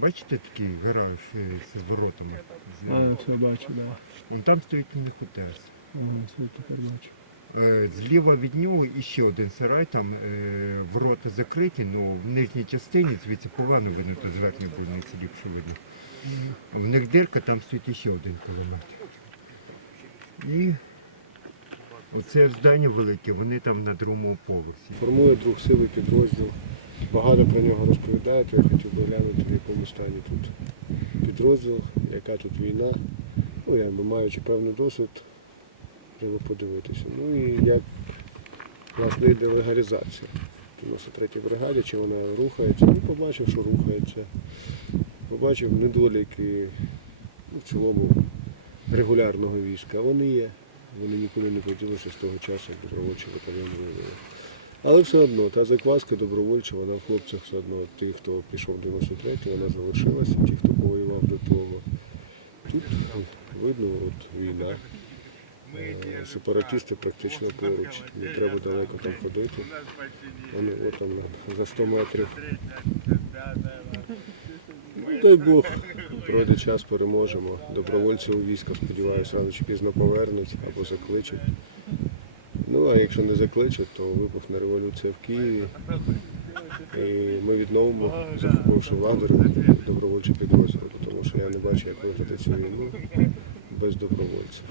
бачите такий гараж е, з воротами? А, все бачу, да. Вон там стоїть міні-хутес. Ага, все тепер бачу. Е, Зліва від нього іще один сарай, там е, ворота закриті, але в нижній частині звідси погано видно, то з верхньої больниці ліпше видно. В них дирка, там стоїть іще один кулемет. І оце здання велике, вони там на другому поверсі. Формує друг сили підрозділ. Багато про нього розповідають, я хотів би глянути, в якому стані тут підрозділ, яка тут війна. Ну, якби маючи певний досвід, треба подивитися. Ну і як власне йде легалізація. У нас у третій бригаді, чи вона рухається, ну побачив, що рухається. Побачив недоліки ну, в цілому регулярного війська. Вони є. Вони нікуди не поділися з того часу, як добровольчий батальйон воював. Але все одно, та закваска добровольча, вона в хлопцях все одно, ті, хто пішов в 93-й, вона залишилася, ті, хто повоював до того. Тут ну, видно, от війна. Е, Сепаратисти практично поруч, не треба далеко там ходити. Вони от там за 100 метрів. Ну, дай Бог, пройде час, переможемо. Добровольці у війська, сподіваюся, рано чи пізно повернуть або закличуть. Ну, а якщо не закличуть, то вибухне революція в Києві. І ми відновимо, захопивши владу, добровольчі підрозділи, тому що я не бачу, як виграти цю війну без добровольців.